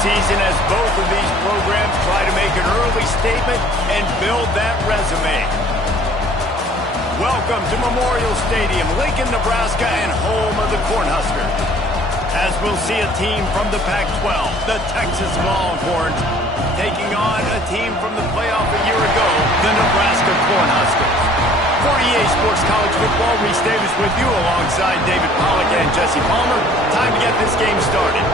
season as both of these programs try to make an early statement and build that resume. Welcome to Memorial Stadium, Lincoln, Nebraska, and home of the Cornhuskers. As we'll see a team from the Pac-12, the Texas Longhorns, taking on a team from the playoff a year ago, the Nebraska Cornhuskers. For EA Sports College Football, Reese Davis with you alongside David Pollack and Jesse Palmer. Time to get this game started.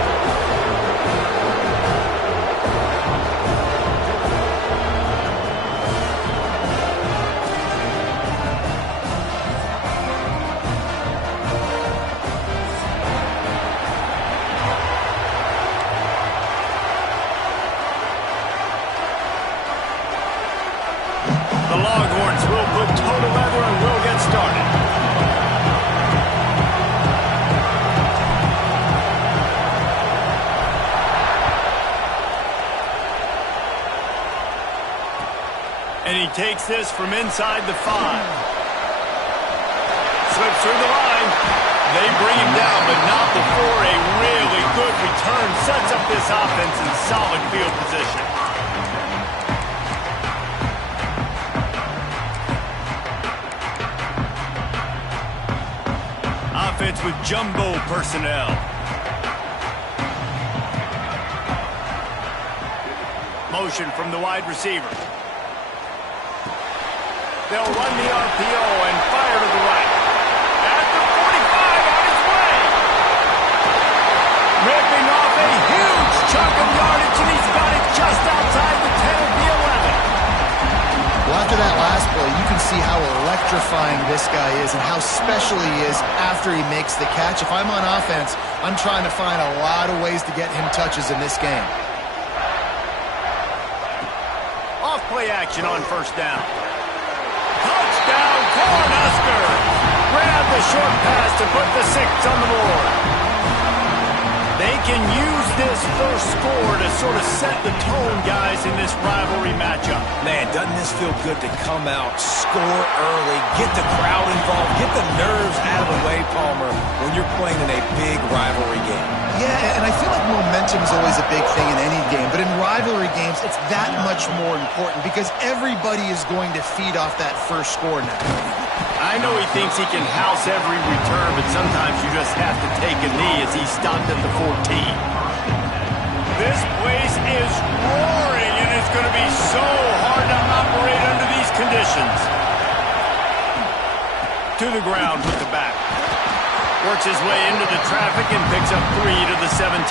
The Longhorns will put total leather and will get started. And he takes this from inside the 5. Slips through the line. They bring him down, but not before a really good return sets up this offense in solid field position. Offense with jumbo personnel. Motion from the wide receiver. They'll run the RPO and fire to the right. At the 45 on his way. Ripping off a huge chunk of yardage, and he's got it just outside the 10 of the 11. Well, after that last play, you can see how electrifying this guy is and how special he is after he makes the catch. If I'm on offense, I'm trying to find a lot of ways to get him touches in this game. Off play action on first down. Touchdown, Cornhuskers! Grab the short pass to put the 6 on the board. They can use this first score to sort of set the tone, guys, in this rivalry matchup. Man, doesn't this feel good to come out, score early, get the crowd involved, get the nerves out of the way, Palmer, when you're playing in a big rivalry game? Yeah, and I feel like momentum is always a big thing in any game, but in rivalry games, it's that much more important because everybody is going to feed off that first score now. I know he thinks he can house every return, but sometimes you just have to take a knee as he stopped at the 14. This place is roaring, and it's going to be so hard to operate under these conditions. To the ground with the back. Works his way into the traffic and picks up 3 to the 17.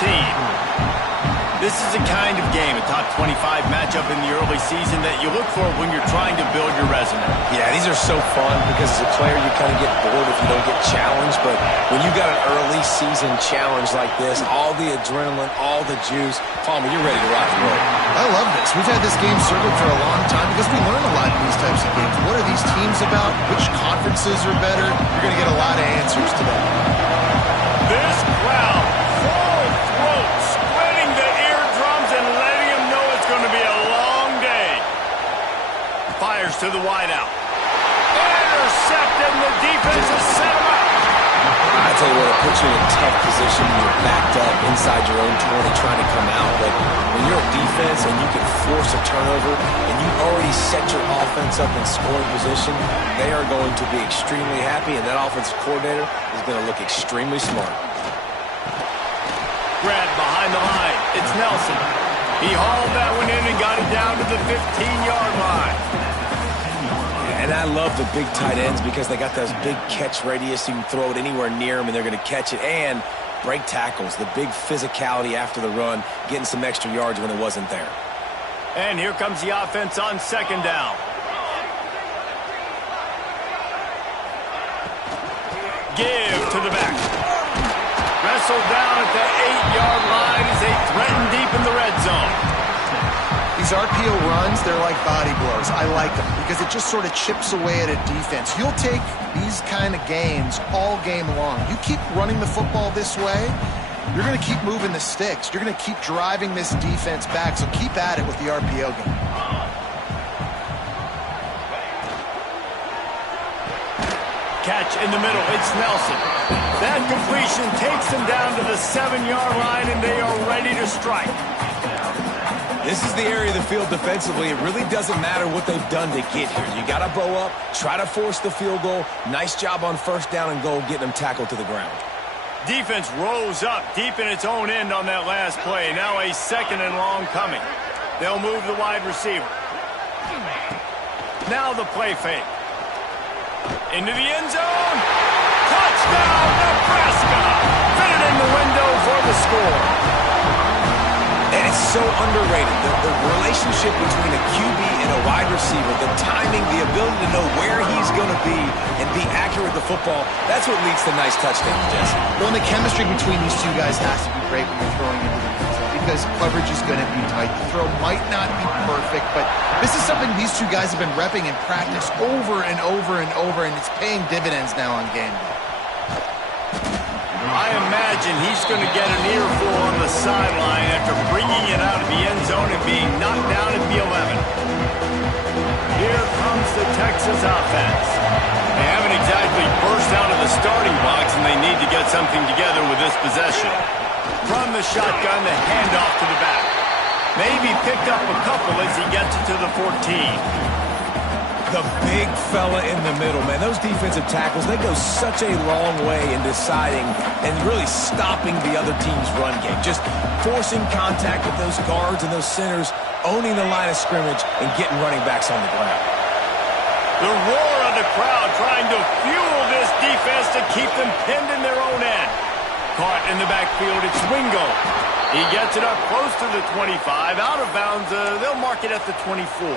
This is a kind of game, a top 25 matchup in the early season that you look for when you're trying to build your resume. Yeah, these are so fun because as a player you kind of get bored if you don't get challenged, but when you got an early season challenge like this, all the adrenaline, all the juice, Palmer, you're ready to rock and roll. I love this. We've had this game circled for a long time because we learn a lot in these types of games. What are these teams about? Which conferences are better? You're going to get a lot of answers today. This crowd, full throat, squinting the eardrums and letting them know it's going to be a long day. Fires to the wideout. Intercepted, and the defense has set him up. I tell you what, it puts you in a tough position when you're backed up inside your own 20 trying to come out. But when you're a defense and you can force a turnover and you already set your offense up in scoring position, they are going to be extremely happy, and that offensive coordinator is going to look extremely smart. Grab behind the line. It's Nelson. He hauled that one in and got it down to the 15-yard line. And I love the big tight ends because they got those big catch radius. You can throw it anywhere near them, and they're going to catch it. And break tackles, the big physicality after the run, getting some extra yards when it wasn't there. And here comes the offense on second down. Give to the back. Wrestled down at the 8-yard line as they threaten deep in the red zone. These RPO runs, they're like body blows. I like them because it just sort of chips away at a defense. You'll take these kind of gains all game long. You keep running the football this way, you're going to keep moving the sticks. You're going to keep driving this defense back, so keep at it with the RPO game. Catch in the middle, it's Nelson. That completion takes them down to the 7-yard line, and they are ready to strike. This is the area of the field defensively. It really doesn't matter what they've done to get here. You got to bow up, try to force the field goal. Nice job on first down and goal getting them tackled to the ground. Defense rose up deep in its own end on that last play. Now a 2nd and long coming. They'll move the wide receiver. Now the play fake. Into the end zone. Touchdown, Nebraska! Fitted in the window for the score. And it's so underrated. The relationship between a QB and a wide receiver, the timing, the ability to know where he's going to be and be accurate with the football, that's what leads to nice touchdowns, Jesse. Well, and the chemistry between these two guys has to be great when you're throwing into the end zone because coverage is going to be tight. The throw might not be perfect, but this is something these two guys have been repping in practice over and over and over, and it's paying dividends now on game day. I imagine he's going to get an earful on the sideline after bringing it out of the end zone and being knocked down at the 11. Here comes the Texas offense. They haven't exactly burst out of the starting box, and they need to get something together with this possession. From the shotgun, the handoff to the back. Maybe picked up a couple as he gets it to the 14. The big fella in the middle, man. Those defensive tackles, they go such a long way in deciding and really stopping the other team's run game. Just forcing contact with those guards and those centers, owning the line of scrimmage, and getting running backs on the ground. The roar of the crowd trying to fuel this defense to keep them pinned in their own end. Caught in the backfield, it's Wingo. He gets it up close to the 25. Out of bounds, they'll mark it at the 24.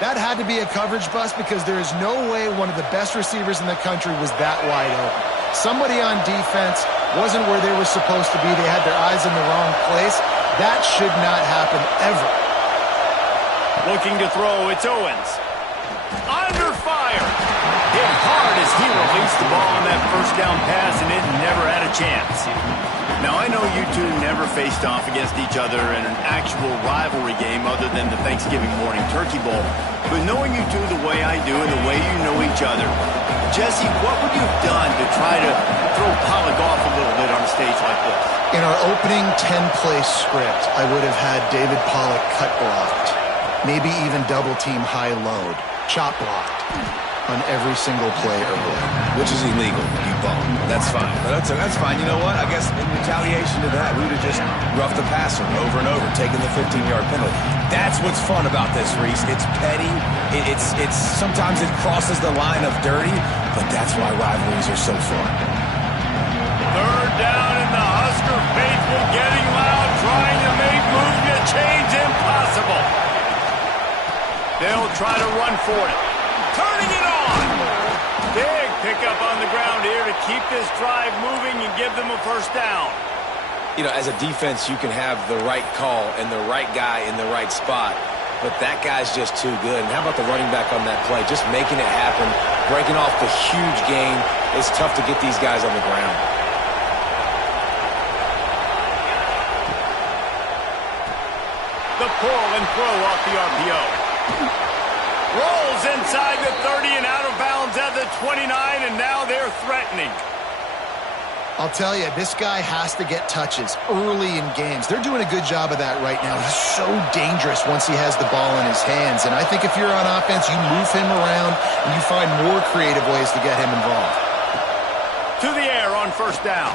That had to be a coverage bust because there is no way one of the best receivers in the country was that wide open. Somebody on defense wasn't where they were supposed to be. They had their eyes in the wrong place. That should not happen ever. Looking to throw, it's Owens. Under fire. Hit hard as he released the ball on that first down pass, and it never had a chance. Now, I know you two never faced off against each other in an actual rivalry game other than the Thanksgiving morning turkey bowl. But knowing you two the way I do and the way you know each other, Jesse, what would you have done to try to throw Pollock off a little bit on a stage like this? In our opening 10-play script, I would have had David Pollock cut blocked, maybe even double-team high load, chop blocked on every single play early. Which is illegal, you bum. That's fine. But that's fine. You know what? I guess in retaliation to that, we would have just roughed the passer over and over, taking the 15-yard penalty. That's what's fun about this, Reese. It's petty. It's sometimes it crosses the line of dirty, but that's why rivalries are so fun. Third down, and the Husker faithful getting loud, trying to make moving the chains impossible. They'll try to run for it. Turning it on. Big pickup on the ground here to keep this drive moving and give them a first down. You know, as a defense, you can have the right call and the right guy in the right spot, but that guy's just too good. And how about the running back on that play? Just making it happen, breaking off the huge gain. It's tough to get these guys on the ground. The pull and throw off the RPO. Rolls inside the 30 and out of bounds at the 29, and now they're threatening. I'll tell you, this guy has to get touches early in games. They're doing a good job of that right now. He's so dangerous once he has the ball in his hands, and I think if you're on offense, you move him around and you find more creative ways to get him involved. To the air on first down.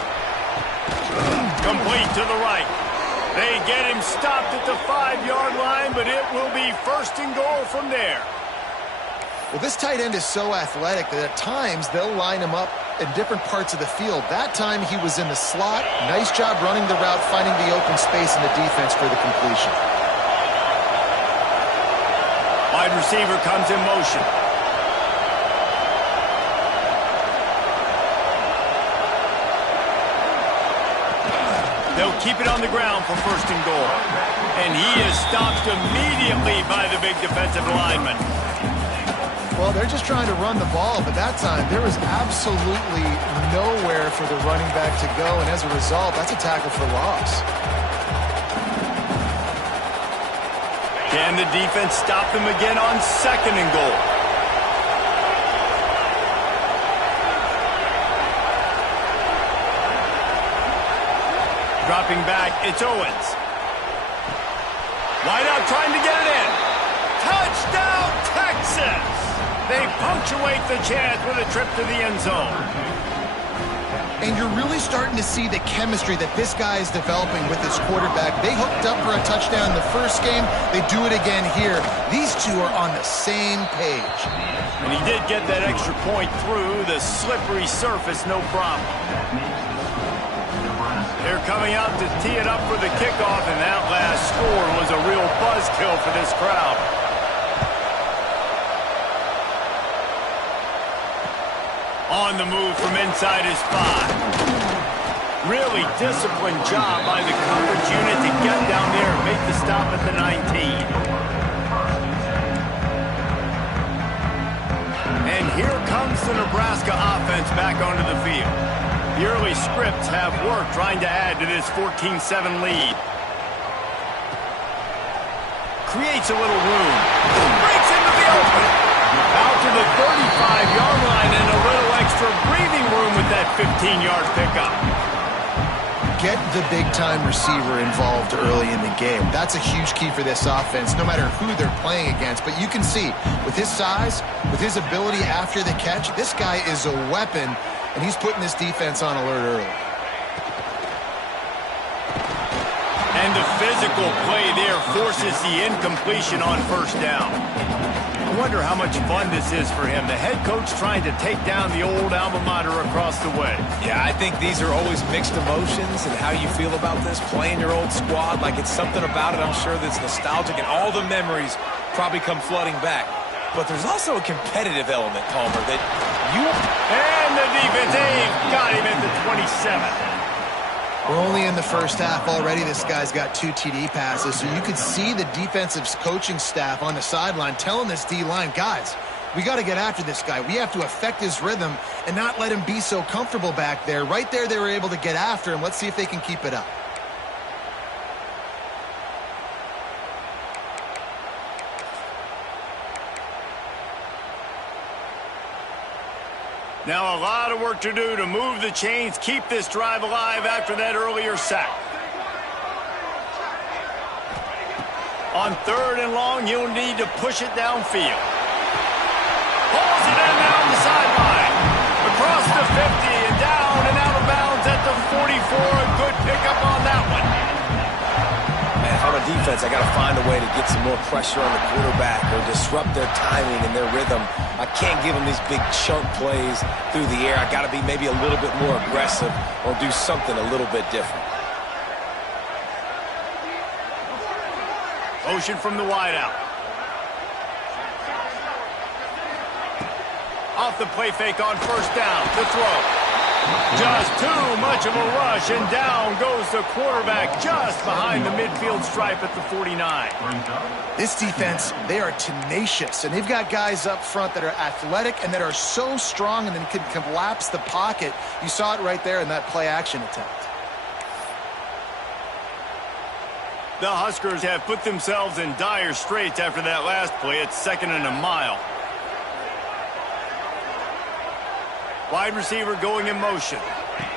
Complete to the right. They get him stopped at the 5-yard line, but it will be first and goal from there. Well, this tight end is so athletic that at times they'll line him up in different parts of the field. That time he was in the slot. Nice job running the route, finding the open space in the defense for the completion. Wide receiver comes in motion. They'll keep it on the ground for first and goal. And he is stopped immediately by the big defensive lineman. Well, they're just trying to run the ball, but that time there was absolutely nowhere for the running back to go, and as a result, that's a tackle for loss. Can the defense stop them again on second and goal? Dropping back, it's Owens. Wide out trying to get it in. Touchdown, Texas! They punctuate the chance with a trip to the end zone. And you're really starting to see the chemistry that this guy is developing with his quarterback. They hooked up for a touchdown in the first game. They do it again here. These two are on the same page. And he did get that extra point through the slippery surface, no problem. They're coming out to tee it up for the kickoff, and that last score was a real buzzkill for this crowd. On the move from inside his 5. Really disciplined job by the coverage unit to get down there and make the stop at the 19. And here comes the Nebraska offense back onto the field. The early scripts have worked trying to add to this 14-7 lead. Creates a little room. Breaks into the open. Out to the 35-yard line and a little extra breathing room with that 15-yard pickup. Get the big-time receiver involved early in the game. That's a huge key for this offense, no matter who they're playing against. But you can see, with his size, with his ability after the catch, this guy is a weapon, and he's putting this defense on alert early. And the physical play there forces the incompletion on first down. I wonder how much fun this is for him. The head coach trying to take down the old alma mater across the way. Yeah, I think these are always mixed emotions and how you feel about this, playing your old squad. Like, it's something about it, I'm sure, that's nostalgic, and all the memories probably come flooding back. But there's also a competitive element, Palmer, that you... And the defense, got him at the 27. We're only in the first half already. This guy's got 2 TD passes, so you could see the defensive coaching staff on the sideline telling this D-line, guys, we got to get after this guy. We have to affect his rhythm and not let him be so comfortable back there. Right there, they were able to get after him. Let's see if they can keep it up. Now a lot of work to do to move the chains, keep this drive alive after that earlier sack. On 3rd and long, you'll need to push it downfield. Pulls it in down the sideline. Across the 50 and down and out of bounds at the 44. A good pickup on that one. Man, if I'm a defense, I got to find a way to get some more pressure on the quarterback or disrupt their timing and their rhythm. I can't give them these big chunk plays through the air. I got to be maybe a little bit more aggressive or do something a little bit different. Motion from the wideout. Off the play fake on first down to throw. Just too much of a rush, and down goes the quarterback just behind the midfield stripe at the 49. This defense, they are tenacious, and they've got guys up front that are athletic and that are so strong and then can collapse the pocket. You saw it right there in that play-action attempt. The Huskers have put themselves in dire straits after that last play. It's 2nd and a mile. Wide receiver going in motion.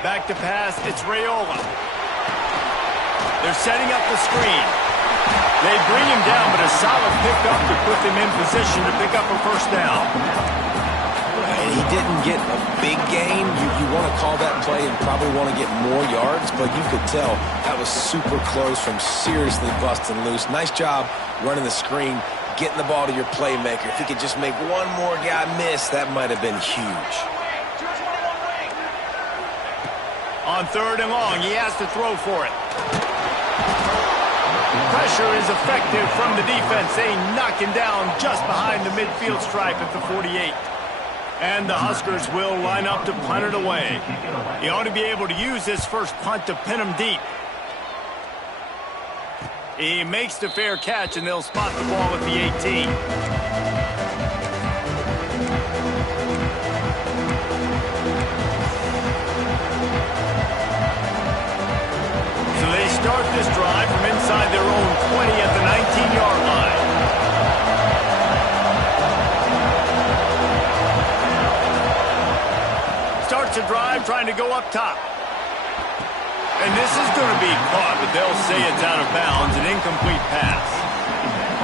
Back to pass, it's Raiola. They're setting up the screen. They bring him down, but a solid pickup to put them in position to pick up a first down. And he didn't get a big gain. You want to call that play and probably want to get more yards, but you could tell that was super close from seriously busting loose. Nice job running the screen, getting the ball to your playmaker. If he could just make one more guy miss, that might have been huge. On 3rd and long, he has to throw for it. Pressure is effective from the defense. They knock him down just behind the midfield stripe at the 48. And the Huskers will line up to punt it away. He ought to be able to use this first punt to pin him deep. He makes the fair catch, and they'll spot the ball at the 18. Start this drive from inside their own 20 at the 19-yard line. Starts a drive trying to go up top. And this is going to be caught, but they'll say it's out of bounds, an incomplete pass.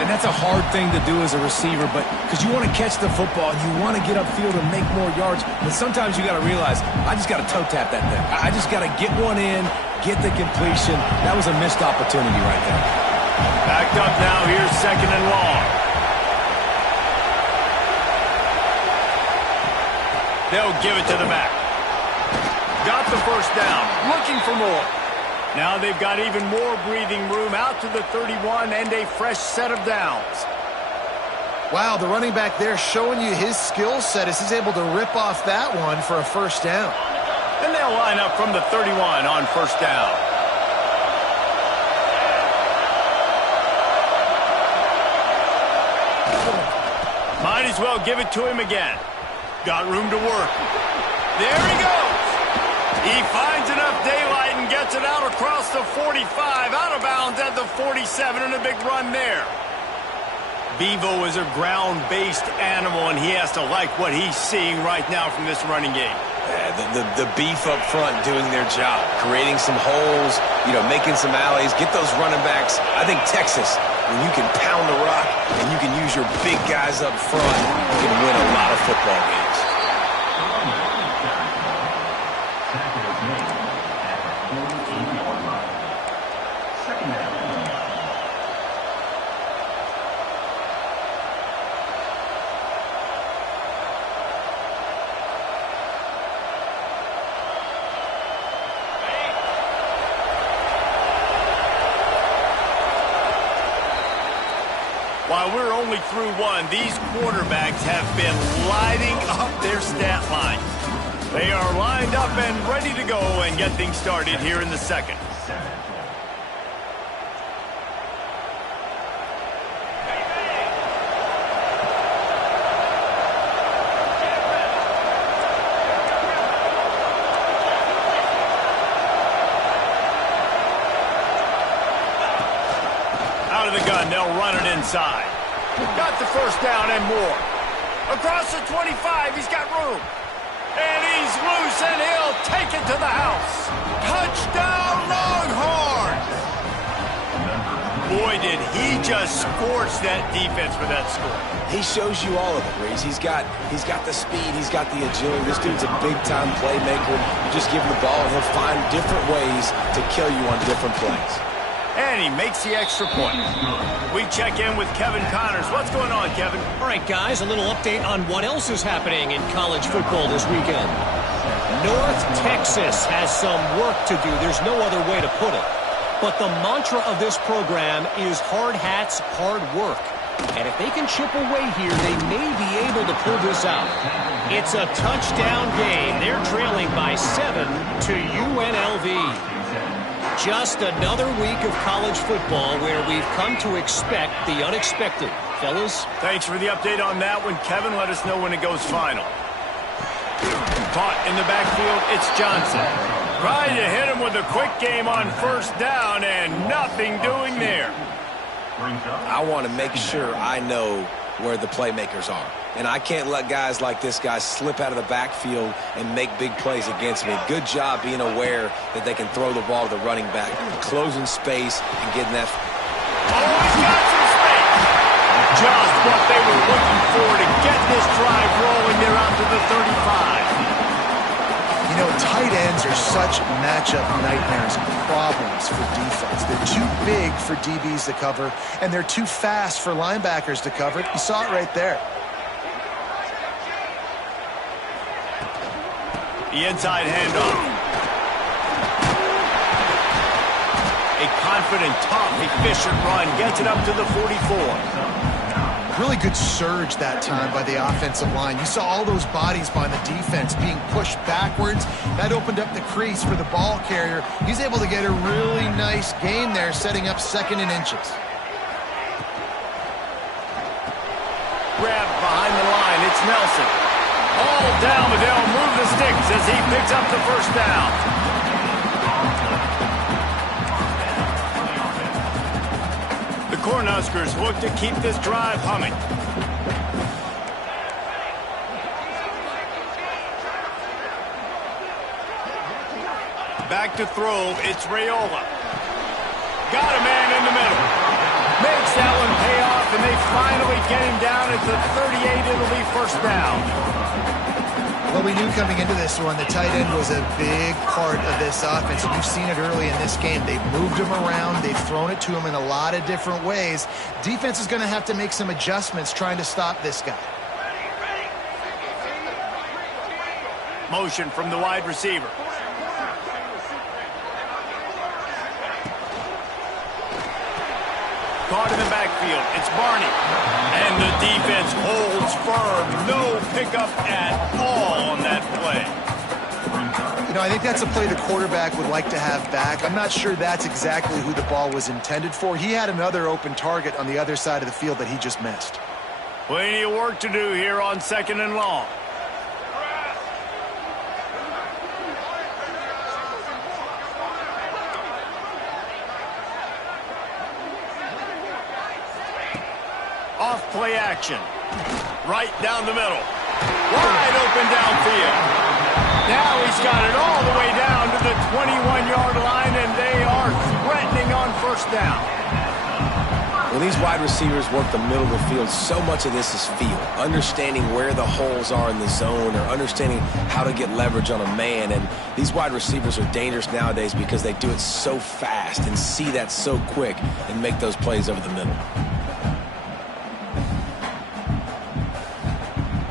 And that's a hard thing to do as a receiver, but because you want to catch the football and you want to get upfield and make more yards. But sometimes you got to realize, I just got to toe tap that thing. I just got to get one in, get the completion. That was a missed opportunity right there. Backed up now. Here's 2nd and long. They'll give it to the back. Got the first down. Looking for more. Now they've got even more breathing room out to the 31 and a fresh set of downs. Wow, the running back there showing you his skill set as he's able to rip off that one for a first down. And they'll line up from the 31 on first down. Might as well give it to him again. Got room to work. There he goes. He finds enough daylight and gets it out across the 45, out of bounds at the 47, and a big run there. Bevo is a ground-based animal, and he has to like what he's seeing right now from this running game. Yeah, the beef up front doing their job, creating some holes, making some alleys, get those running backs. I think Texas, when you can pound the rock and you can use your big guys up front, you can win a lot of football games. While we're only through one, these quarterbacks have been lighting up their stat line. They are lined up and ready to go and get things started here in the second. Out of the gun, they'll run it inside. Got the first down and more. Across the 25, he's got room. And he's loose, and he'll take it to the house. Touchdown, Longhorns! Boy, did he just scorch that defense for that score. He shows you all of it, Reese. He's got the speed, he's got the agility. This dude's a big-time playmaker. You just give him the ball, and he'll find different ways to kill you on different plays. And he makes the extra point. We check in with Kevin Connors. What's going on, Kevin? All right, guys, a little update on what else is happening in college football this weekend. North Texas has some work to do. There's no other way to put it. But the mantra of this program is hard hats, hard work. And if they can chip away here, they may be able to pull this out. It's a touchdown game. They're trailing by 7 to UNLV. Just another week of college football where we've come to expect the unexpected. Fellas? Thanks for the update on that one, Kevin. Let us know when it goes final. Caught in the backfield, it's Johnson. Tried to hit him with a quick game on first down, and nothing doing there. I want to make sure I know where the playmakers are. And I can't let guys like this guy slip out of the backfield and make big plays against me. Good job being aware that they can throw the ball to the running back, closing space and getting that. Oh, he's got some space. Just what they were looking for to get this drive rolling. They're out to the 35. Tight ends are such matchup nightmares and problems for defense. They're too big for DBs to cover, and they're too fast for linebackers to cover. You saw it right there. The inside handoff. A confident, tough, efficient run gets it up to the 44. Really good surge that time by the offensive line. You saw all those bodies behind the defense being pushed backwards. That opened up the crease for the ball carrier. He's able to get a really nice gain there, setting up 2nd and inches. Grab behind the line. It's Nelson. All down, but they'll move the sticks as he picks up the first down. The Cornhuskers look to keep this drive humming. Back to throw, it's Raiola. Got a man in the middle. Makes that one pay off and they finally get him down at the 38. It'll be first down. Well, we knew coming into this one, the tight end was a big part of this offense. We've seen it early in this game. They've moved him around. They've thrown it to him in a lot of different ways. Defense is going to have to make some adjustments trying to stop this guy. Motion from the wide receiver. Caught in the backfield. It's Barney. And the defense holds firm. No pickup at all on that play. You know, I think that's a play the quarterback would like to have back. I'm not sure that's exactly who the ball was intended for. He had another open target on the other side of the field that he just missed. Plenty of work to do here on 2nd and long. Off play action. Right down the middle. Wide open downfield. Now he's got it all the way down to the 21-yard line, and they are threatening on first down. When these wide receivers work the middle of the field, so much of this is feel. Understanding where the holes are in the zone or understanding how to get leverage on a man. And these wide receivers are dangerous nowadays because they do it so fast and see that so quick and make those plays over the middle.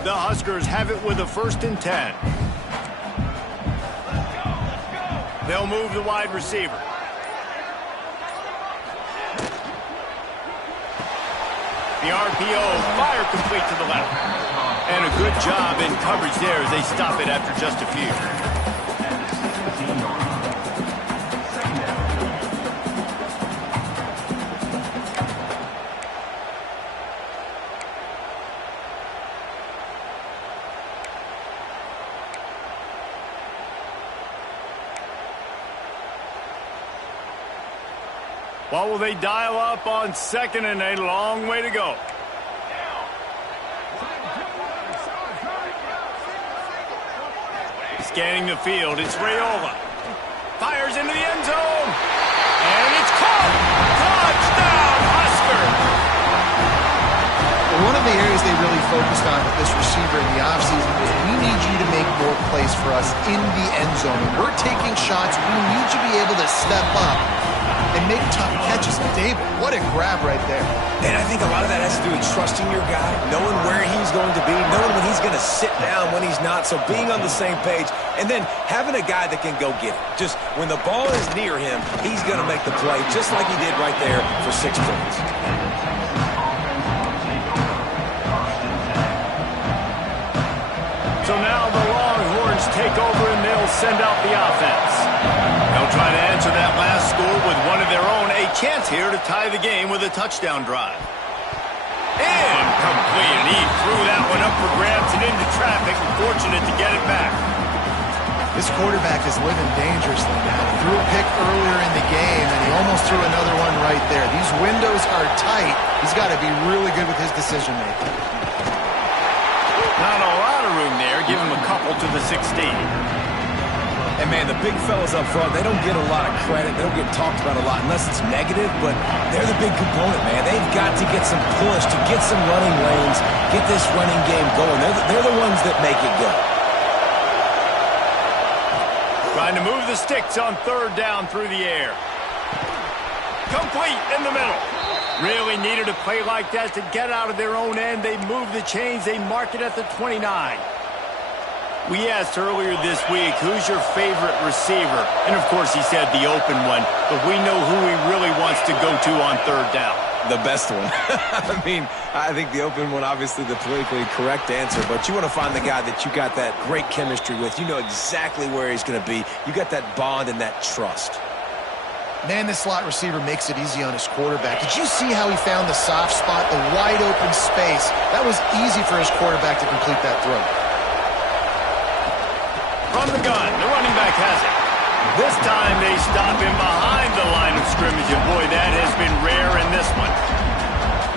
The Huskers have it with a 1st and 10. They'll move the wide receiver. The RPO, fire complete to the left. And a good job in coverage there as they stop it after just a few. What will they dial up on 2nd and a long way to go? Scanning the field, it's Raiola. Fires into the end zone. And it's caught. Touchdown, Husker. One of the areas they really focused on with this receiver in the offseason was we need you to make more plays for us in the end zone. When we're taking shots, we need you to be able to step up and make tough catches. David, what a grab right there. And I think a lot of that has to do with trusting your guy, knowing where he's going to be, knowing when he's going to sit down, when he's not, so being on the same page, and then having a guy that can go get it. Just when the ball is near him, he's going to make the play, just like he did right there for 6 points. So now the Longhorns take over and they'll send out the offense. They'll try to answer that last score with one of their own. A chance here to tie the game with a touchdown drive. And complete. And he threw that one up for grabs and into traffic. Fortunate to get it back. This quarterback is living dangerously now. He threw a pick earlier in the game, and he almost threw another one right there. These windows are tight. He's got to be really good with his decision-making. Not a lot of room there. Give him a couple to the 16. And, man, the big fellas up front, they don't get a lot of credit. They don't get talked about a lot unless it's negative, but they're the big component, man. They've got to get some push, to get some running lanes, get this running game going. They're the ones that make it go. Trying to move the sticks on 3rd down through the air. Complete in the middle. Really needed a play like that to get out of their own end. They move the chains. They mark it at the 29. We asked earlier this week, who's your favorite receiver? And, of course, he said the open one. But we know who he really wants to go to on 3rd down. The best one. I mean, I think the open one, obviously the politically correct answer, but you want to find the guy that you got that great chemistry with. You know exactly where he's going to be. You got that bond and that trust. Man, this slot receiver makes it easy on his quarterback. Did you see how he found the soft spot, the wide open space? That was easy for his quarterback to complete that throw. From the gun, the running back has it. This time they stop him behind the line of scrimmage, and boy, that has been rare in this one.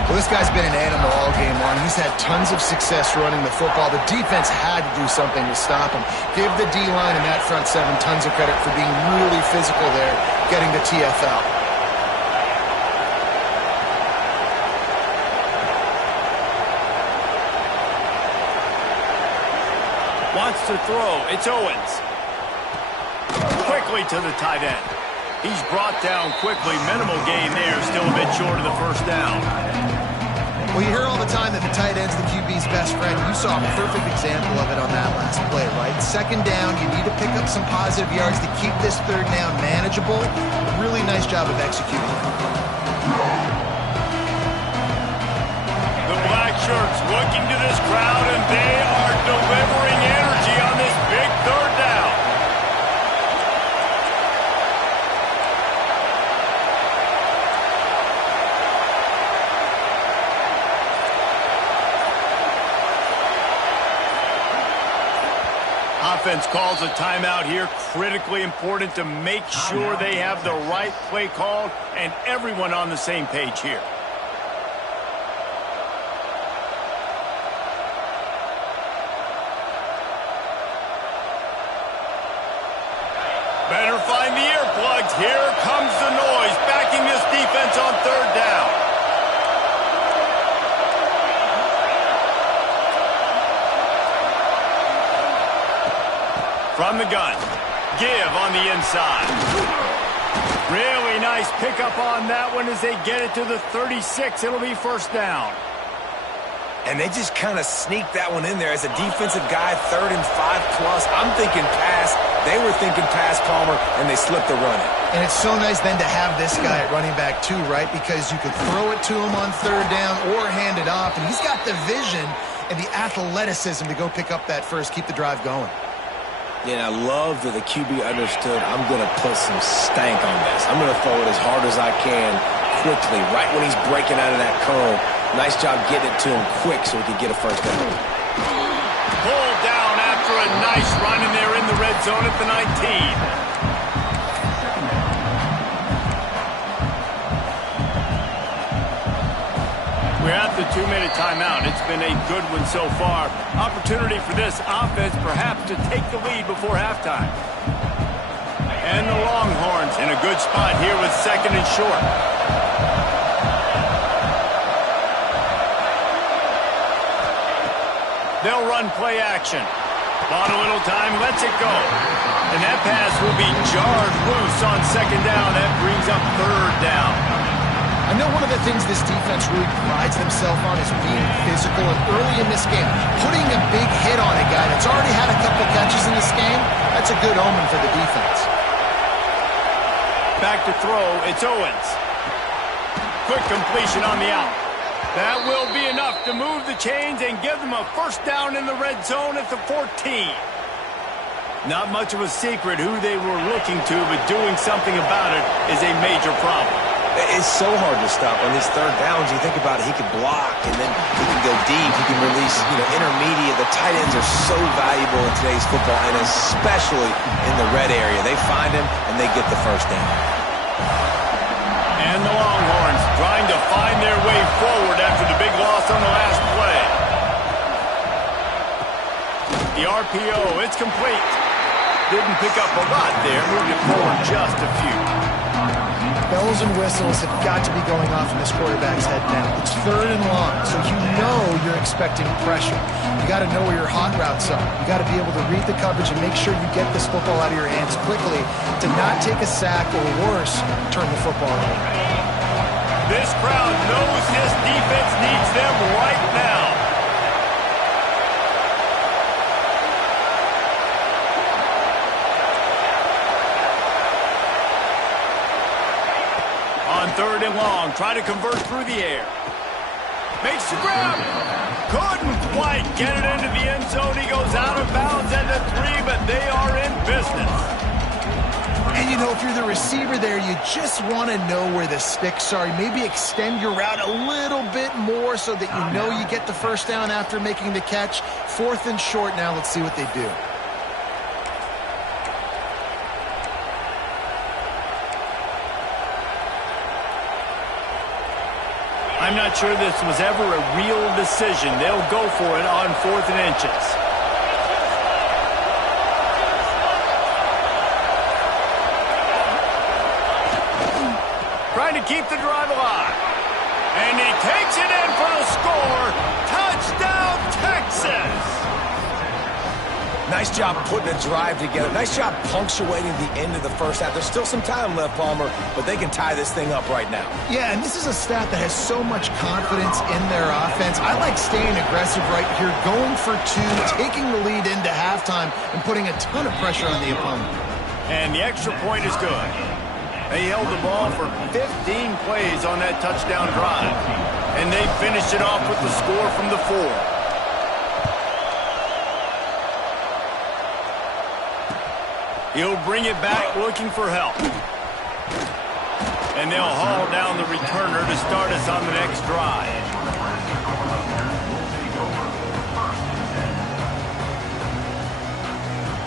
Well, this guy's been an animal all game long. He's had tons of success running the football. The defense had to do something to stop him. Give the D-line and that front seven tons of credit for being really physical there, getting the TFL. Wants to throw. It's Owens. Quickly to the tight end. He's brought down quickly. Minimal gain there. Still a bit short of the first down. Well, you hear all the time that the tight end's the QB's best friend. You saw a perfect example of it on that last play, right? Second down, you need to pick up some positive yards to keep this third down manageable. Really nice job of executing. The black shirts looking to this crowd, and they are delivering energy on this big third down. Offense calls a timeout here. Critically important to make sure they have the right play called and everyone on the same page here. Better find the earplugs. Here comes the noise, backing this defense on third down. From the gun. Give on the inside. Really nice pickup on that one as they get it to the 36. It'll be first down. And they just kind of sneaked that one in there as a defensive guy, 3rd and 5+. I'm thinking pass. They were thinking pass, Palmer, and they slipped the run. And it's so nice then to have this guy at running back too, right? Because you could throw it to him on third down or hand it off. And he's got the vision and the athleticism to go pick up that first, keep the drive going. Yeah, I love that the QB understood I'm going to put some stank on this. I'm going to throw it as hard as I can quickly, right when he's breaking out of that curl. Nice job getting it to him quick so he could get a first down. Pulled down after a nice run, and they're in the red zone at the 19. We're at the 2-minute timeout. It's been a good one so far. Opportunity for this offense perhaps to take the lead before halftime. And the Longhorns in a good spot here with 2nd and short. They'll run play action. Bought a little time, lets it go. And that pass will be jarred loose on 2nd down. That brings up 3rd down. I know one of the things this defense really prides themselves on is being physical, and early in this game, putting a big hit on a guy that's already had a couple catches in this game, that's a good omen for the defense. Back to throw, it's Owens. Quick completion on the out. That will be enough to move the chains and give them a first down in the red zone at the 14. Not much of a secret who they were looking to, but doing something about it is a major problem. It's so hard to stop on these third downs. You think about it, he could block, and then he can go deep. He can release, intermediate. The tight ends are so valuable in today's football, and especially in the red area. They find him, and they get the first down. And the Longhorns trying to find their way forward after the big loss on the last play. The RPO, it's complete. Didn't pick up a lot there. Moved it forward just a few. Bells and whistles have got to be going off in this quarterback's head now. It's 3rd and long, so you know you're expecting pressure. You got to know where your hot routes are. You got to be able to read the coverage and make sure you get this football out of your hands quickly to not take a sack or worse, turn the football over. This crowd knows this defense needs them right now. On 3rd and long, try to convert through the air. Makes the grab. Couldn't quite get it into the end zone. He goes out of bounds at the 3, but they are in business. And if you're the receiver there, you just want to know where the sticks are. Maybe extend your route a little bit more so that you know you get the first down after making the catch. 4th and short now. Let's see what they do. I'm not sure this was ever a real decision. They'll go for it on 4th and inches. Trying to keep the drive alive. And he takes it in for the score. Touchdown, Texas! Nice job putting a drive together. Nice job punctuating the end of the first half. There's still some time left, Palmer, but they can tie this thing up right now. Yeah, and this is a stat that has so much confidence in their offense. I like staying aggressive right here, going for two, taking the lead into halftime, and putting a ton of pressure on the opponent. And the extra point is good. They held the ball for 15 plays on that touchdown drive. And they finished it off with the score from the 4. He'll bring it back looking for help. And they'll haul down the returner to start us on the next drive.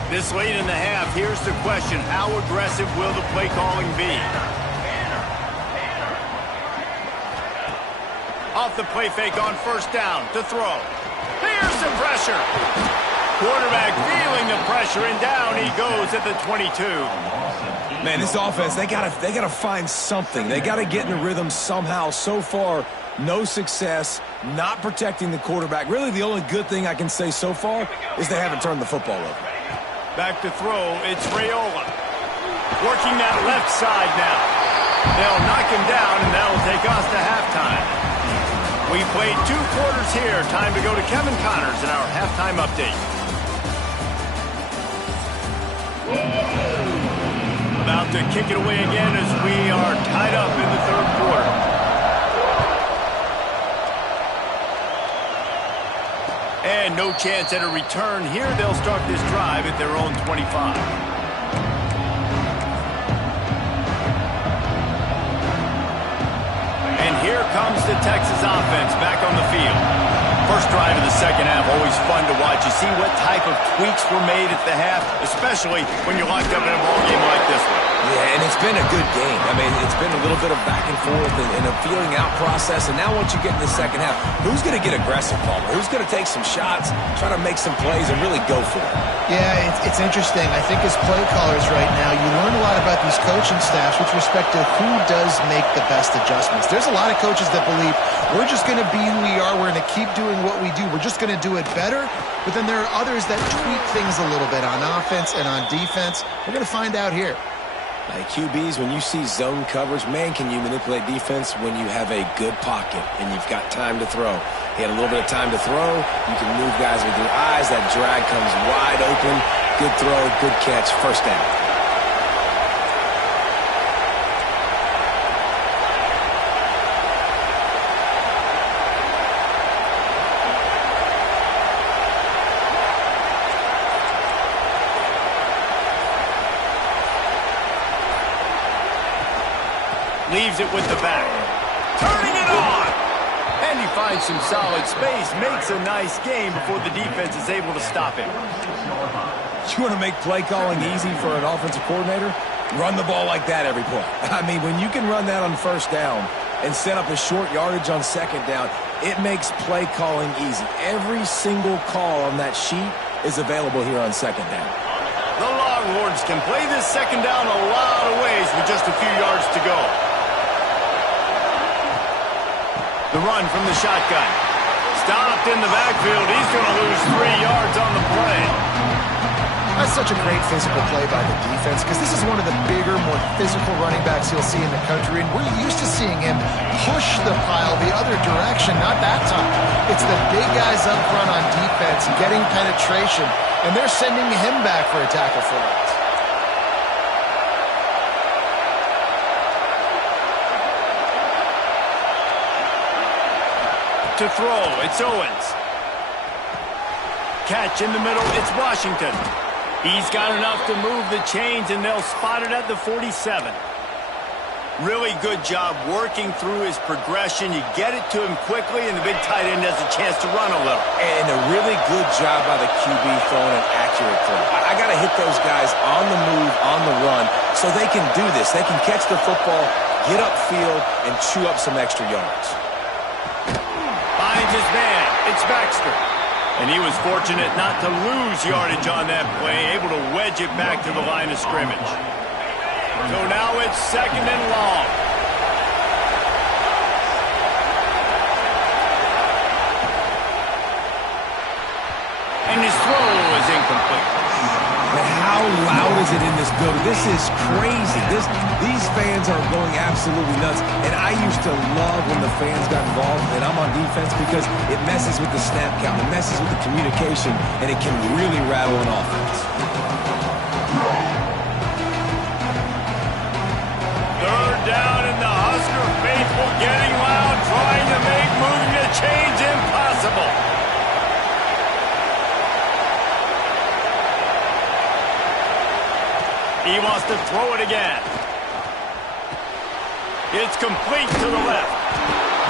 This late in the half, here's the question. How aggressive will the play calling be? Off the play fake on first down to throw. Here's the pressure. Quarterback feeling the pressure, and down he goes at the 22. Man, this offense, they gotta find something. They gotta get in the rhythm somehow. So far, no success, not protecting the quarterback. Really, the only good thing I can say so far is they haven't turned the football over. Back to throw, it's Raiola. Working that left side now. They'll knock him down, and that'll take us to halftime. We played 2 quarters here. Time to go to Kevin Connors in our halftime update. About to kick it away again as we are tied up in the 3rd quarter. And no chance at a return here. They'll start this drive at their own 25. And here comes the Texas offense back on the field. First drive of the second half, always fun to watch. You see what type of tweaks were made at the half, especially when you're locked up in a ball game like this one. Yeah, and it's been a good game. I mean, it's been a little bit of back and forth and a feeling out process. And now once you get in the second half, who's going to get aggressive, Palmer? Who's going to take some shots, try to make some plays, and really go for it? Yeah, it's interesting. I think as play callers right now, you learn a lot about these coaching staffs with respect to who does make the best adjustments. There's a lot of coaches that believe we're just going to be who we are. We're going to keep doing what we do. We're just going to do it better. But then there are others that tweak things a little bit on offense and on defense. We're going to find out here. Like QBs, when you see zone coverage, man, can you manipulate defense when you have a good pocket and you've got time to throw. He had a little bit of time to throw. You can move guys with your eyes. That drag comes wide open. Good throw, good catch, first down. Leaves it with the back. Turning it on! And he finds some solid space. Makes a nice game before the defense is able to stop him. You want to make play calling easy for an offensive coordinator? Run the ball like that every play. I mean, when you can run that on first down and set up a short yardage on second down, it makes play calling easy. Every single call on that sheet is available here on second down. The Longhorns can play this second down a lot of ways with just a few yards to go. The run from the shotgun. Stopped in the backfield. He's going to lose 3 yards on the play. That's such a great physical play by the defense because this is one of the bigger, more physical running backs you'll see in the country, and we're used to seeing him push the pile the other direction. Not that time. It's the big guys up front on defense getting penetration, and they're sending him back for a tackle for loss. To throw, it's Owens. Catch in the middle, it's Washington. He's got enough to move the chains, and they'll spot it at the 47. Really good job working through his progression. You get it to him quickly, and the big tight end has a chance to run a little. And a really good job by the QB throwing an accurate throw. I got to hit those guys on the move, on the run, so they can do this. They can catch the football, get upfield, and chew up some extra yards. Finds his man. It's Baxter. And he was fortunate not to lose yardage on that play, able to wedge it back to the line of scrimmage. So now it's second and long. And his throw is incomplete. But how loud is it in this building? This is crazy. These fans are going absolutely nuts. And I used to love when the fans got involved and I'm on defense because it messes with the snap count. It messes with the communication, and it can really rattle an offense. Third down, and the Husker faithful getting loud, trying to make moving the chains impossible. He wants to throw it again. It's complete to the left.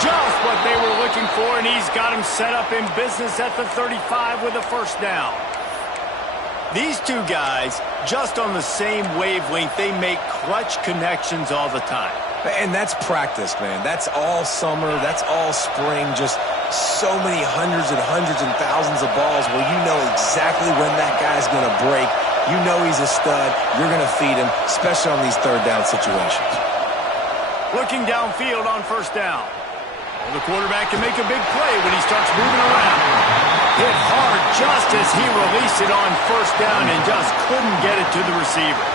Just what they were looking for, and he's got him set up in business at the 35 with a first down. These two guys, just on the same wavelength, they make clutch connections all the time. And that's practice, man. That's all summer. That's all spring. Just so many hundreds and thousands of balls where you know exactly when that guy's going to break. You know he's a stud. You're going to feed him, especially on these third down situations. Looking downfield on first down. The quarterback can make a big play when he starts moving around. Hit hard just as he released it on first down and just couldn't get it to the receiver.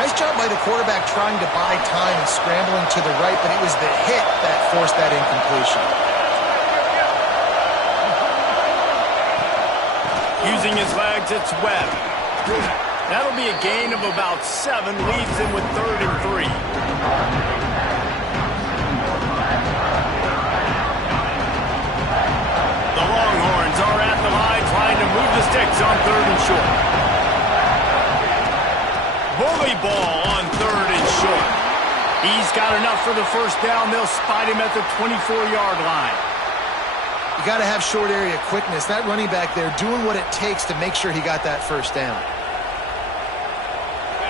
Nice job by the quarterback trying to buy time and scrambling to the right, but it was the hit that forced that incompletion. Using his legs, it's Webb. That'll be a gain of about 7, leaves him with 3rd and 3. The Longhorns are at the line trying to move the sticks on 3rd and short. Bully ball on 3rd and short. He's got enough for the first down. They'll spot him at the 24-yard line. You got to have short area quickness. That running back there doing what it takes to make sure he got that first down.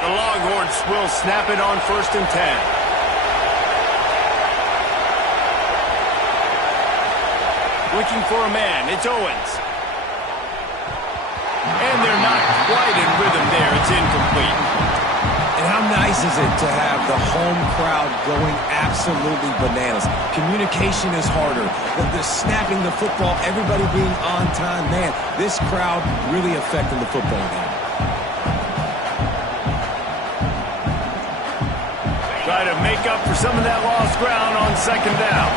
The Longhorns will snap it on 1st and 10. Looking for a man. It's Owens. And they're not quite in rhythm there. It's incomplete. And how nice is it to have the home crowd going absolutely bananas? Communication is harder. The snapping the football, everybody being on time. Man, this crowd really affecting the football game. Try to make up for some of that lost ground on 2nd down.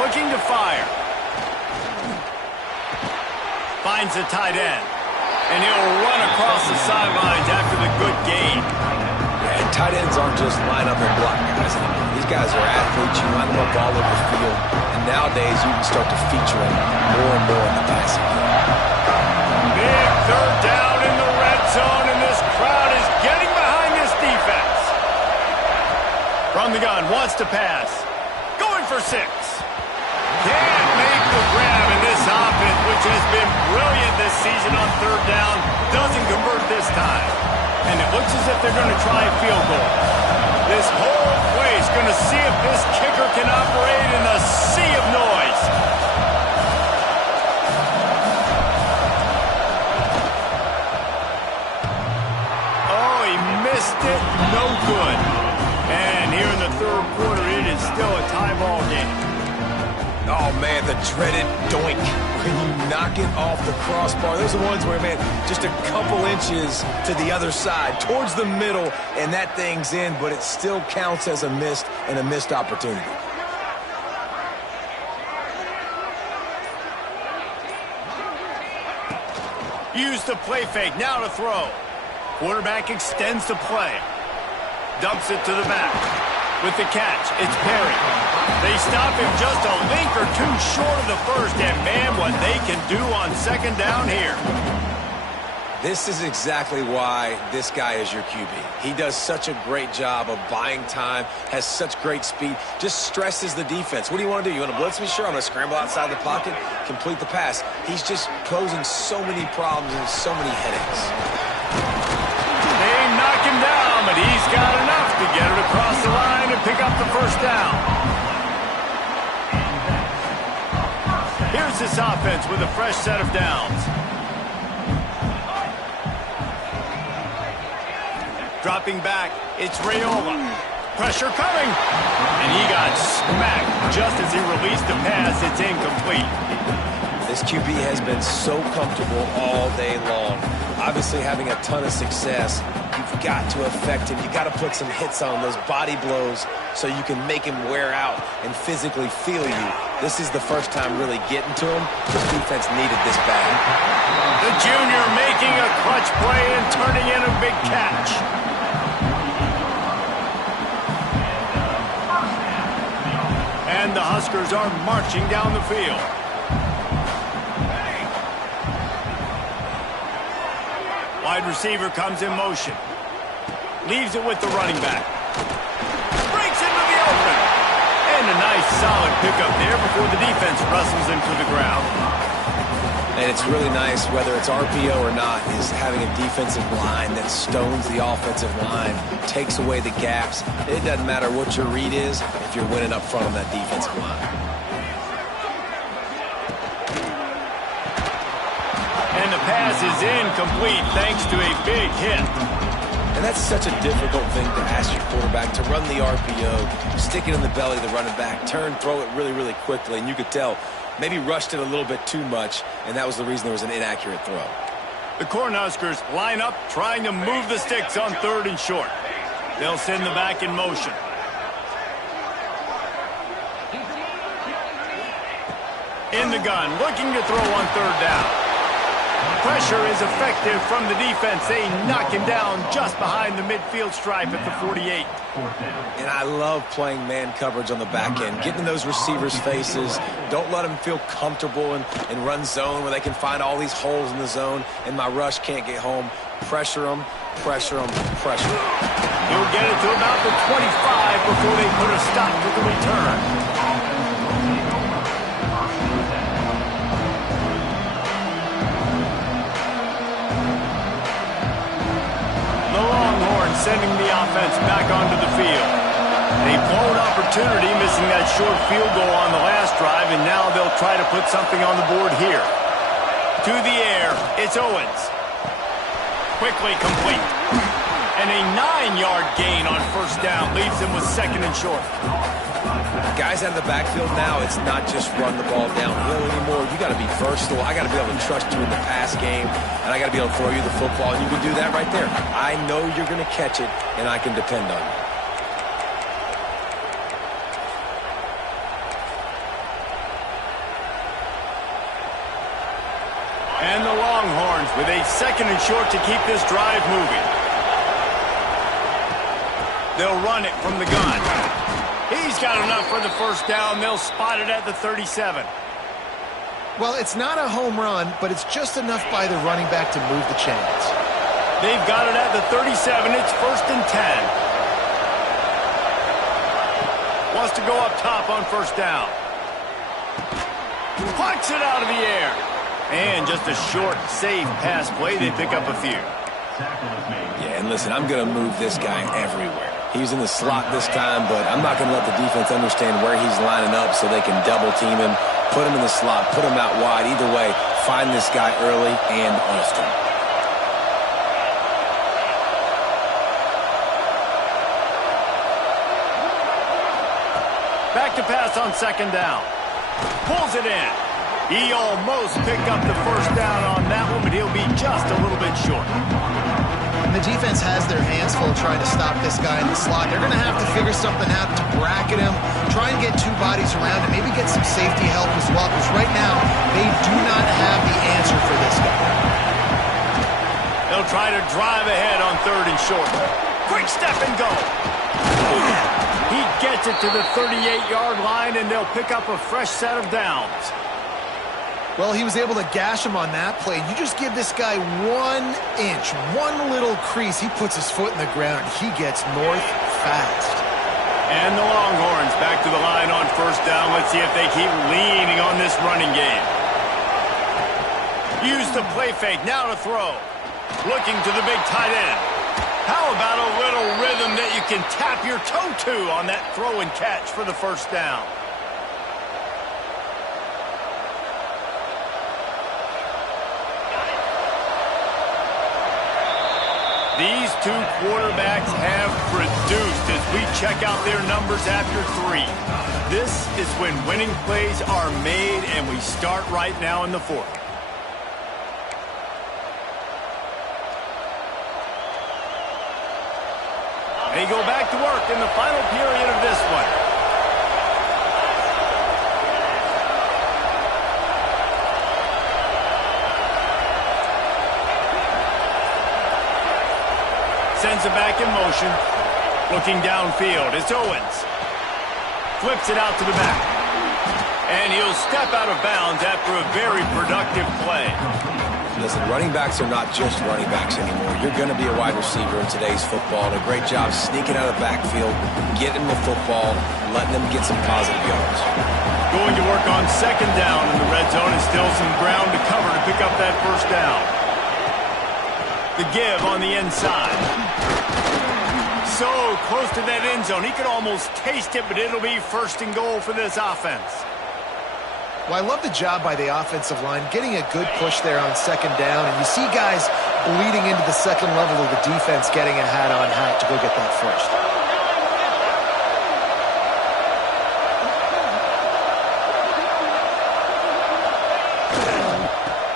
Looking to fire. Finds a tight end. And he'll run across the sidelines after the good gain. Yeah, and tight ends aren't just line up and block guys anymore. These guys are athletes. You line them up all over the field. And nowadays, you can start to feature them more and more in the passing game. Big 3rd down in the red zone, and this crowd is getting behind this defense. From the gun, wants to pass. Going for 6. Can't make the grab in this offense, which has been brilliant this season on 3rd down. Doesn't convert this time. And it looks as if they're going to try a field goal. This whole place going to see if this kicker can operate in a sea of noise. Oh, he missed it. No good. And here in the 3rd quarter, it is still a tie ball game. Oh, man, the dreaded doink when you knock it off the crossbar. Those are the ones where, man, just a couple inches to the other side, towards the middle, and that thing's in, but it still counts as a missed opportunity. Use the play fake, now to throw. Quarterback extends the play. Dumps it to the back. With the catch, it's Perry. They stop him just a link or 2 short of the first, and man, what they can do on 2nd down here. This is exactly why this guy is your QB. He does such a great job of buying time, has such great speed, just stresses the defense. What do you want to do? You want to blitz me? Sure, I'm going to scramble outside the pocket, complete the pass. He's just posing so many problems and so many headaches. They knock him down, but he's got enough to get it across the line and pick up the first down. Here's this offense with a fresh set of downs. Dropping back, it's Raiola. Pressure coming. And he got smacked just as he released the pass. It's incomplete. This QB has been so comfortable all day long. Obviously having a ton of success. You've got to affect him. You've got to put some hits on those body blows so you can make him wear out and physically feel you. This is the first time really getting to him. The defense needed this bad. The junior making a clutch play and turning in a big catch. And the Huskers are marching down the field. Wide receiver comes in motion. Leaves it with the running back. Breaks into the open. And a nice solid pickup there before the defense wrestles him to the ground. And it's really nice, whether it's RPO or not, is having a defensive line that stones the offensive line, takes away the gaps. It doesn't matter what your read is if you're winning up front on that defensive line. And the pass is incomplete thanks to a big hit. And that's such a difficult thing to ask your quarterback, to run the RPO, stick it in the belly of the running back, turn, throw it really, really quickly. And you could tell, maybe rushed it a little bit too much, and that was the reason there was an inaccurate throw. The Cornhuskers line up, trying to move the sticks on 3rd and short. They'll send the back in motion. In the gun, looking to throw on 3rd down. Pressure is effective from the defense. They knock him down just behind the midfield stripe at the 48. And I love playing man coverage on the back end, getting in those receivers' faces. Don't let them feel comfortable in run zone where they can find all these holes in the zone and my rush can't get home. Pressure them, pressure them, pressure them. He'll get it to about the 25 before they put a stop to the return. Sending the offense back onto the field. A blown opportunity, missing that short field goal on the last drive, and now they'll try to put something on the board here. To the air, it's Owens. Quickly complete. And a 9-yard gain on 1st down leaves him with 2nd and short. Guys out of the backfield now, it's not just run the ball downhill anymore. You got to be versatile. I got to be able to trust you in the pass game, and I got to be able to throw you the football, and you can do that right there. I know you're going to catch it, and I can depend on you. And the Longhorns with a 2nd and short to keep this drive moving. They'll run it from the gun. He's got enough for the 1st down. They'll spot it at the 37. Well, it's not a home run, but it's just enough by the running back to move the chains. They've got it at the 37. It's 1st and 10. Wants to go up top on 1st down. Plucks it out of the air. And just a short, safe pass play. They pick up a few. Yeah, and listen, I'm going to move this guy everywhere. He's in the slot this time, but I'm not going to let the defense understand where he's lining up so they can double team him, put him in the slot, put him out wide. Either way, find this guy early and often. Back to pass on 2nd down. Pulls it in. He almost picked up the 1st down on that one, but he'll be just a little bit short. And the defense has their hands full trying to stop this guy in the slot. They're going to have to figure something out to bracket him, try and get 2 bodies around him, maybe get some safety help as well, because right now they do not have the answer for this guy. They'll try to drive ahead on 3rd and short. Quick step and go. He gets it to the 38-yard line, and they'll pick up a fresh set of downs. Well, he was able to gash him on that play. You just give this guy 1 inch, one little crease, he puts his foot in the ground, and he gets north fast. And the Longhorns back to the line on 1st down. Let's see if they keep leaning on this running game. Use the play fake, now to throw. Looking to the big tight end. How about a little rhythm that you can tap your toe to on that throw and catch for the 1st down? These two quarterbacks have produced as we check out their numbers after 3. This is when winning plays are made, and we start right now in the 4th. They go back to work in the final period of this one. Sends it back in motion. Looking downfield. It's Owens. Flips it out to the back. And he'll step out of bounds after a very productive play. Listen, running backs are not just running backs anymore. You're going to be a wide receiver in today's football. And a great job sneaking out of the backfield, getting the football, letting them get some positive yards. Going to work on 2nd down in the red zone, and still some ground to cover to pick up that 1st down. The give on the inside. So close to that end zone. He could almost taste it, but it'll be 1st and goal for this offense. Well, I love the job by the offensive line, getting a good push there on 2nd down, and you see guys bleeding into the 2nd level of the defense getting a hat-on-hat to go get that 1st.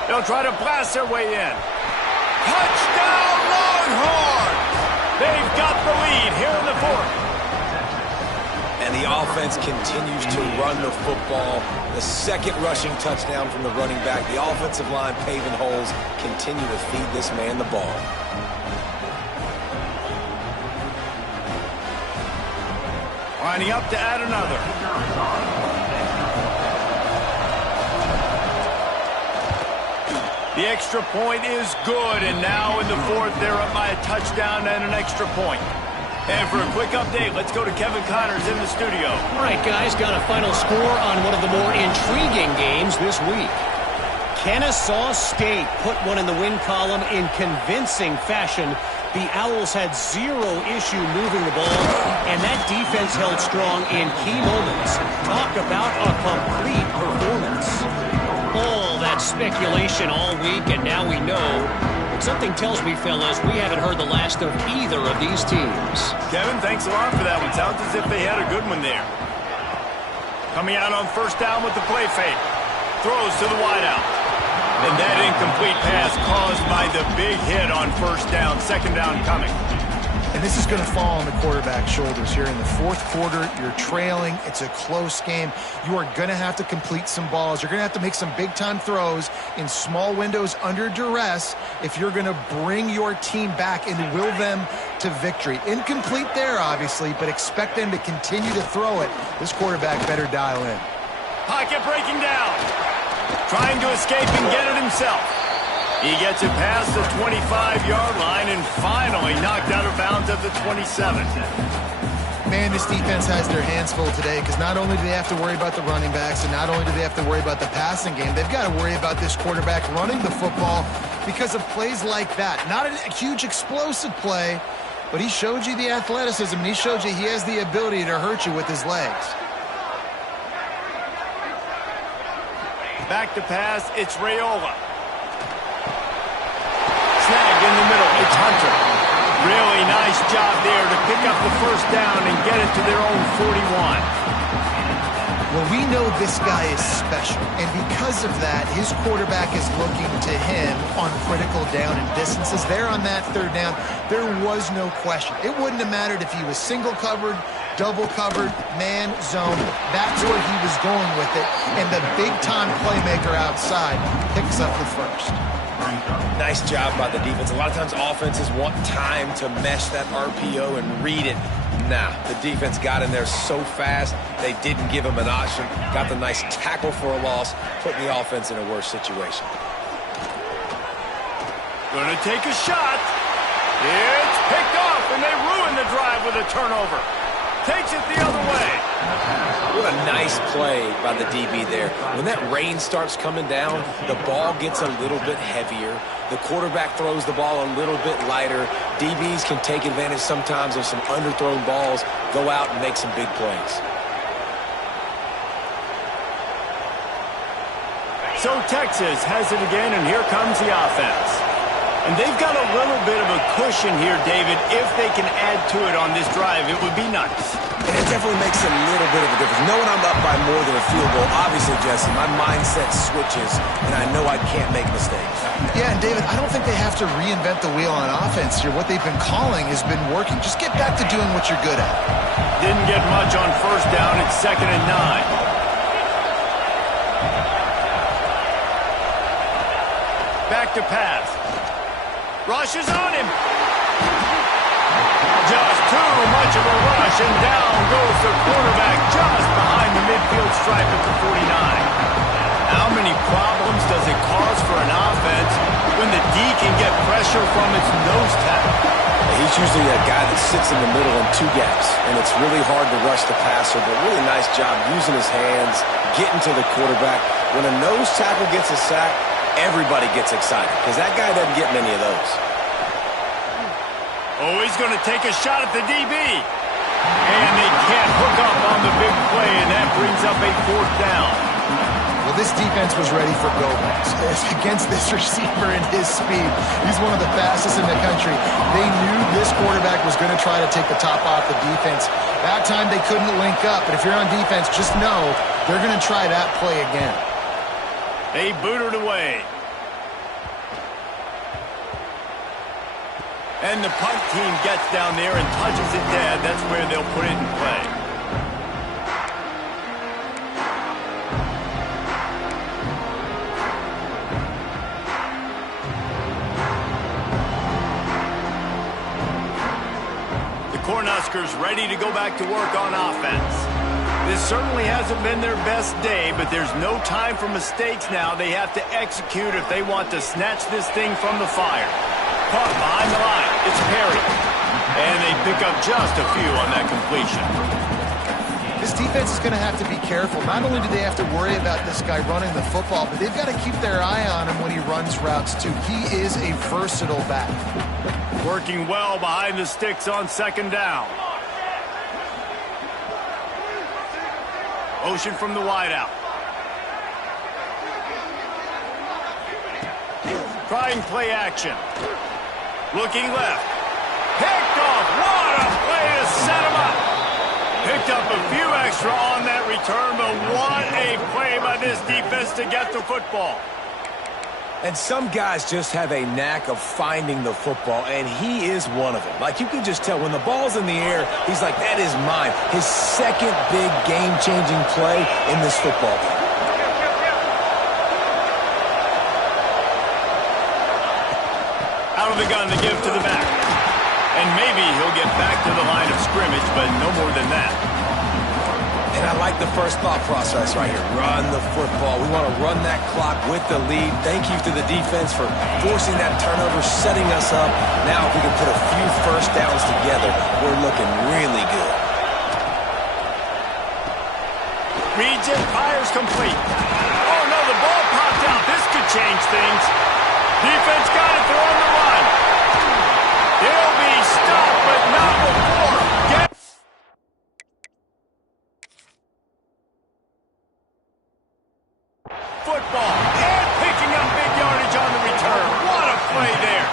They'll try to blast their way in. Touchdown, Longhorns! They've got the lead here in the 4th. And the offense continues to run the football. The 2nd rushing touchdown from the running back. The offensive line paving holes. Continue to feed this man the ball. Lining up to add another. The extra point is good, and now in the 4th, they're up by a touchdown and an extra point. And for a quick update, let's go to Kevin Connors in the studio. All right, guys, got a final score on one of the more intriguing games this week. Kennesaw State put one in the win column in convincing fashion. The Owls had 0 issue moving the ball, and that defense held strong in key moments. Talk about a complete performance. All that speculation all week, and now we know. Something tells me, fellas, we haven't heard the last of either of these teams. Kevin, thanks a lot for that one. Sounds as if they had a good one there. Coming out on 1st down with the play fake. Throws to the wideout. And that incomplete pass caused by the big hit on 1st down. 2nd down coming. And this is going to fall on the quarterback's shoulders here in the 4th quarter. You're trailing. It's a close game. You are going to have to complete some balls. You're going to have to make some big-time throws in small windows under duress if you're going to bring your team back and will them to victory. Incomplete there, obviously, but expect them to continue to throw it. This quarterback better dial in. Pocket breaking down. Trying to escape and get it himself. He gets it past the 25-yard line and finally knocked out of bounds at the 27. Man, this defense has their hands full today because not only do they have to worry about the running backs and not only do they have to worry about the passing game, they've got to worry about this quarterback running the football because of plays like that. Not a huge explosive play, but he showed you the athleticism and he showed you he has the ability to hurt you with his legs. Back to pass, it's Raiola. Snag in the middle, it's Hunter. Really nice job there to pick up the 1st down and get it to their own 41. Well, we know this guy is special, and because of that, his quarterback is looking to him on critical down and distances. There on that 3rd down, there was no question. It wouldn't have mattered if he was single covered, double covered, man, zone. That's where he was going with it, and the big-time playmaker outside picks up the 1st. Nice job by the defense. A lot of times offenses want time to mesh that RPO and read it. Nah, the defense got in there so fast, they didn't give him an option. Got the nice tackle for a loss, putting the offense in a worse situation. Gonna take a shot. It's picked off, and they ruin the drive with a turnover. Takes it the other way. What a nice play by the DB there. When that rain starts coming down, the ball gets a little bit heavier. The quarterback throws the ball a little bit lighter. DBs can take advantage sometimes of some underthrown balls, go out and make some big plays. So Texas has it again, and here comes the offense. And they've got a little bit of a cushion here, David. If they can add to it on this drive, it would be nice. And it definitely makes a little bit of a difference. Knowing I'm up by more than a field goal, obviously, Jesse, my mindset switches, and I know I can't make mistakes. Yeah, and David, I don't think they have to reinvent the wheel on offense here. What they've been calling has been working. Just get back to doing what you're good at. Didn't get much on first down. It's 2nd and 9. Back to pass. Rushes on him. Just too much of a rush, and down goes the quarterback just behind the midfield stripe at the 49. How many problems does it cause for an offense when the D can get pressure from its nose tackle? He's usually a guy that sits in the middle in 2 gaps, and it's really hard to rush the passer, but really nice job using his hands, getting to the quarterback. When a nose tackle gets a sack, everybody gets excited because that guy doesn't get many of those. Oh, he's going to take a shot at the DB. And they can't hook up on the big play, and that brings up a 4th down. Well, this defense was ready for go-backs. Against this receiver and his speed, he's one of the fastest in the country. They knew this quarterback was going to try to take the top off the defense. That time they couldn't link up, but if you're on defense, just know they're going to try that play again. They boot it away. And the punt team gets down there and touches it dead. That's where they'll put it in play. The Cornhuskers ready to go back to work on offense. This certainly hasn't been their best day, but there's no time for mistakes now. They have to execute if they want to snatch this thing from the fire. Caught behind the line. It's Perry. And they pick up just a few on that completion. This defense is going to have to be careful. Not only do they have to worry about this guy running the football, but they've got to keep their eye on him when he runs routes, too. He is a versatile back. Working well behind the sticks on 2nd down. Motion from the wideout. Trying play action. Looking left. Picked off. What a play to set him up. Picked up a few extra on that return, but what a play by this defense to get the football. And some guys just have a knack of finding the football, and he is one of them. Like, you can just tell when the ball's in the air, he's like, that is mine. His second big game-changing play in this football game. Out of the gun to give to the back. And maybe he'll get back to the line of scrimmage, but no more than that. And I like the first thought process right here. Run the football. We want to run that clock with the lead. Thank you to the defense for forcing that turnover, setting us up. Now if we can put a few first downs together, we're looking really good. Reads it, fires complete. Oh no, the ball popped out. This could change things. Defense got it, they're on the run. They'll be stopped, but not before. Football, and picking up big yardage on the return. What a play there.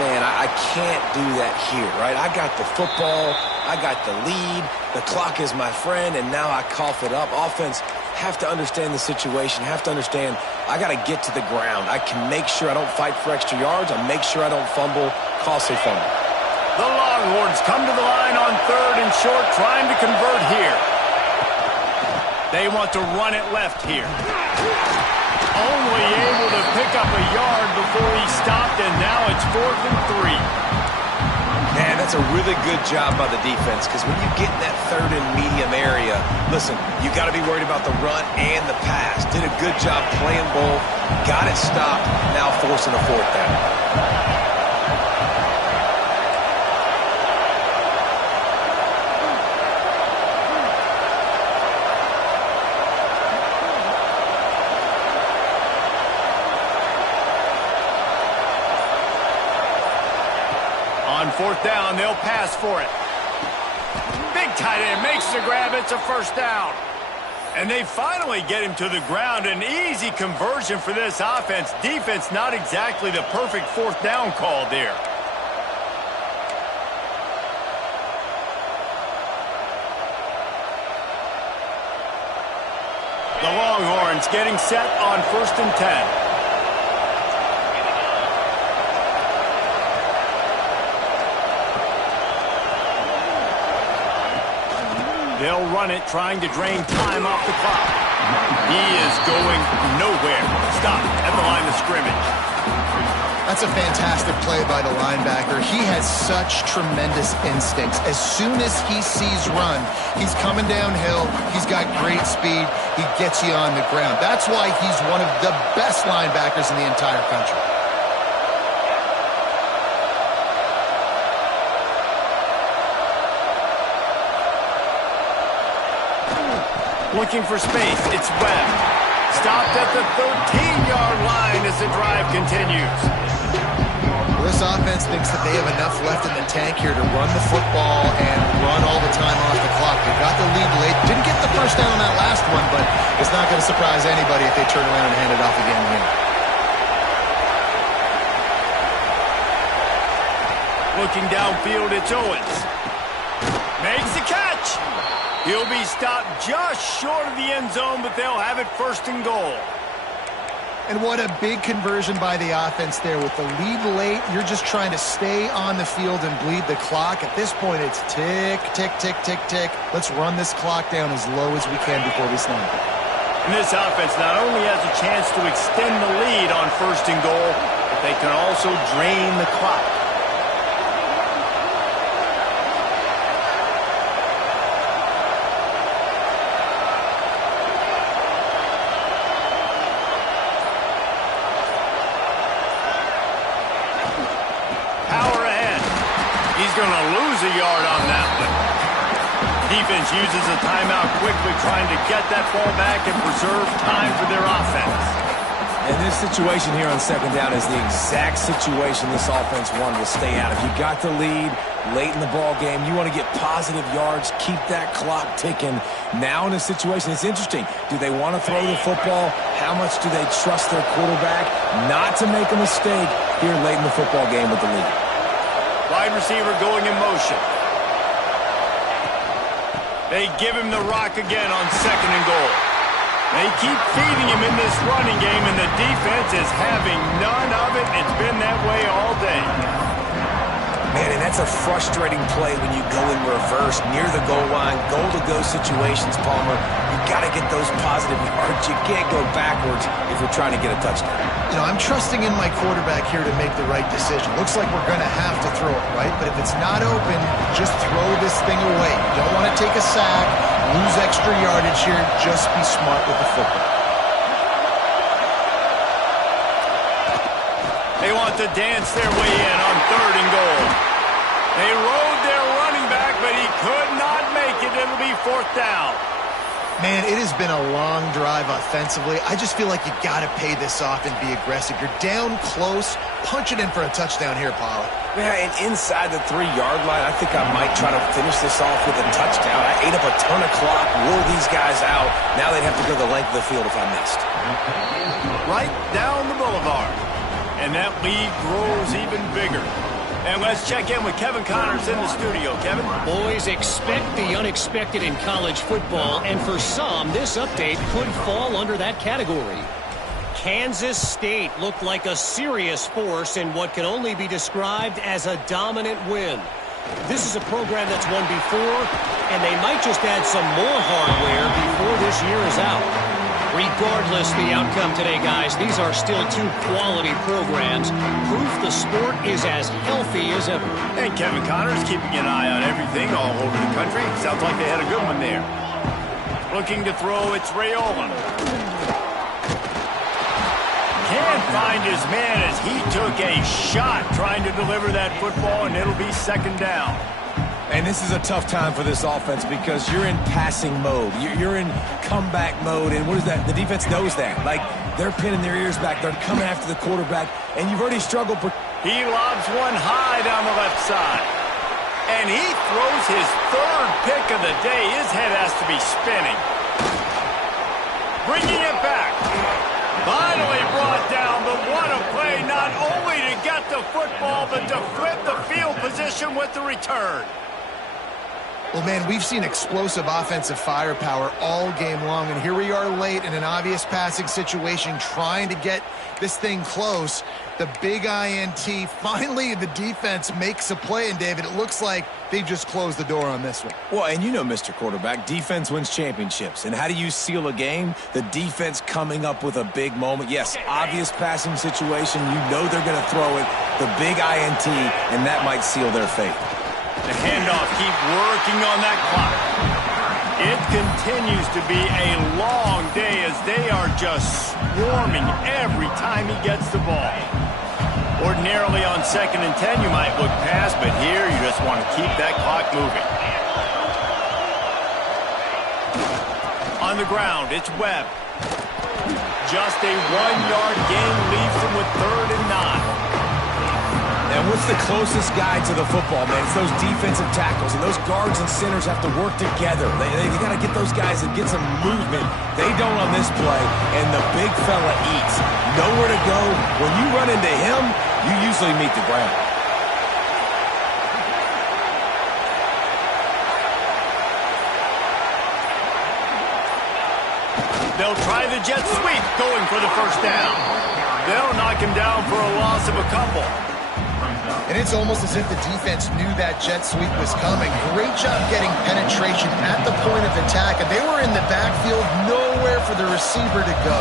Man, I can't do that here, right? I got the football, I got the lead, the clock is my friend, and now I cough it up. Offense have to understand the situation, have to understand I got to get to the ground. I can make sure I don't fight for extra yards. I make sure I don't fumble, costly fumble. The Longhorns come to the line on 3rd and short, trying to convert here. They want to run it left here. Only able to pick up a yard before he stopped, and now it's 4th and 3. Man, that's a really good job by the defense, because when you get in that 3rd and medium area, listen, you got to be worried about the run and the pass. Did a good job playing both, got it stopped, now forcing a 4th down. On 4th down, they'll pass for it. Big tight end makes the grab. It's a 1st down. And they finally get him to the ground. An easy conversion for this offense. Defense, not exactly the perfect fourth down call there. The Longhorns getting set on 1st and 10. They'll run it, trying to drain time off the clock. He is going nowhere. Stop at the line of scrimmage. That's a fantastic play by the linebacker. He has such tremendous instincts. As soon as he sees run, he's coming downhill. He's got great speed. He gets you on the ground. That's why he's one of the best linebackers in the entire country. Looking for space. It's Webb. Stopped at the 13-yard line as the drive continues. This offense thinks that they have enough left in the tank here to run the football and run all the time off the clock. They got the lead late. Didn't get the first down on that last one, but it's not going to surprise anybody if they turn around and hand it off again here. Looking downfield, it's Owens. Makes the catch. He'll be stopped just short of the end zone, but they'll have it 1st and goal. And what a big conversion by the offense there. With the lead late, you're just trying to stay on the field and bleed the clock. At this point, it's tick, tick, tick, tick, tick. Let's run this clock down as low as we can before we snap it. And this offense not only has a chance to extend the lead on 1st and goal, but they can also drain the clock. A yard on that one. Defense uses a timeout quickly, trying to get that ball back and preserve time for their offense. And this situation here on 2nd down is the exact situation this offense wanted to stay out of. You got the lead late in the ball game. You want to get positive yards, keep that clock ticking. Now in this situation, it's interesting. Do they want to throw the football? How much do they trust their quarterback not to make a mistake here late in the football game with the lead? Wide receiver going in motion. They give him the rock again on 2nd and goal. They keep feeding him in this running game, and the defense is having none of it. It's been that way all day. Man, and that's a frustrating play when you go in reverse near the goal line, goal-to-go situations, Palmer. You got to get those positive yards. You can't go backwards if you're trying to get a touchdown. You know, I'm trusting in my quarterback here to make the right decision. Looks like we're going to have to throw it, right? But if it's not open, just throw this thing away. You don't want to take a sack, lose extra yardage here. Just be smart with the football. They want to dance their way in on 3rd and goal. They rode their running back, but he could not make it. It'll be 4th down. Man, it has been a long drive offensively. I just feel like you got to pay this off and be aggressive. You're down close. Punch it in for a touchdown here, Pollard. Yeah, and inside the 3-yard line, I think I might try to finish this off with a touchdown. I ate up a ton of clock, wore these guys out. Now they'd have to go the length of the field if I missed. Right down the boulevard. And that lead grows even bigger. And let's check in with Kevin Connors in the studio. Kevin? Boys, expect the unexpected in college football, and for some, this update could fall under that category. Kansas State looked like a serious force in what can only be described as a dominant win. This is a program that's won before, and they might just add some more hardware before this year is out. Regardless the outcome today, guys, these are still 2 quality programs. Proof the sport is as healthy as ever. And Kevin Connors keeping an eye on everything all over the country. Sounds like they had a good one there. Looking to throw, it's Rayola. Can't find his man as he took a shot trying to deliver that football, and it'll be 2nd down. And this is a tough time for this offense because you're in passing mode. You're in comeback mode, and what is that? The defense knows that. Like, they're pinning their ears back. They're coming after the quarterback, and you've already struggled. He lobs one high down the left side. And he throws his 3rd pick of the day. His head has to be spinning. bringing it back. Finally brought down, but what a play, not only to get the football, but to flip the field position with the return. Well, man, we've seen explosive offensive firepower all game long, and here we are late in an obvious passing situation trying to get this thing close. The big INT, finally the defense makes a play, and David, it looks like they just closed the door on this one. Well, and you know, Mr. Quarterback, defense wins championships. And how do you seal a game? The defense coming up with a big moment. Yes, obvious passing situation. You know they're going to throw it. The big INT, and that might seal their fate. The handoff, keep working on that clock. It continues to be a long day as they are just swarming every time he gets the ball. Ordinarily on 2nd and 10 you might look past, but here you just want to keep that clock moving. On the ground, it's Webb. Just a 1-yard gain leaves him with 3rd and 9. And what's the closest guy to the football, man? It's those defensive tackles, and those guards and centers have to work together. They got to get those guys and get some movement. They don't on this play, and the big fella eats. Nowhere to go. When you run into him, you usually meet the ground. They'll try the jet sweep, going for the first down. They'll knock him down for a loss of a couple. And it's almost as if the defense knew that jet sweep was coming. Great job getting penetration at the point of attack, and they were in the backfield, nowhere for the receiver to go.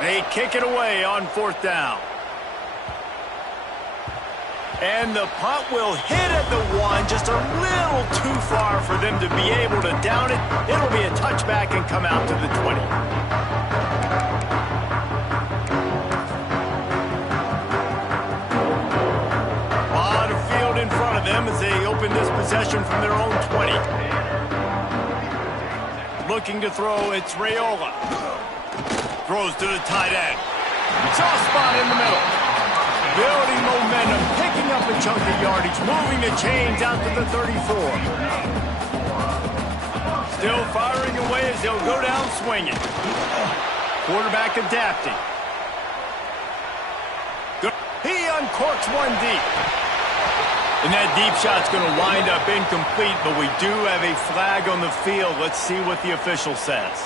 They kick it away on 4th down. And the punt will hit at the 1, just a little too far for them to be able to down it. It'll be a touchback and come out to the 20. A lot of field in front of them as they open this possession from their own 20. Looking to throw, it's Raiola. Throws to the tight end. Soft spot in the middle. Building momentum, picking up a chunk of yardage, moving the chains out to the 34. Still firing away as they'll go down swinging. Quarterback adapting. He uncorks one deep. And that deep shot's going to wind up incomplete, but we do have a flag on the field. Let's see what the official says.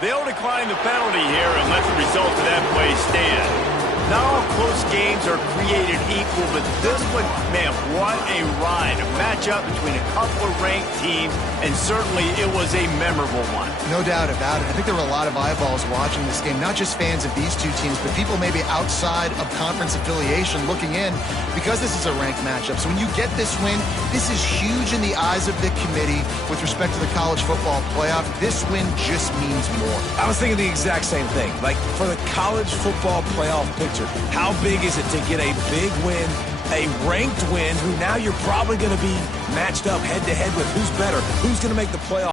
They'll decline the penalty here and let the result of that play stand. Not all close games are created equal, but this one, man, what a ride. A matchup between a couple of ranked teams, and certainly it was a memorable one. No doubt about it. I think there were a lot of eyeballs watching this game, not just fans of these two teams, but people maybe outside of conference affiliation looking in because this is a ranked matchup. So when you get this win, this is huge in the eyes of the committee with respect to the college football playoff. This win just means more. I was thinking the exact same thing. Like, for the college football playoff picture, how big is it to get a big win, a ranked win, who now you're probably going to be matched up head-to-head with who's better, who's going to make the playoff?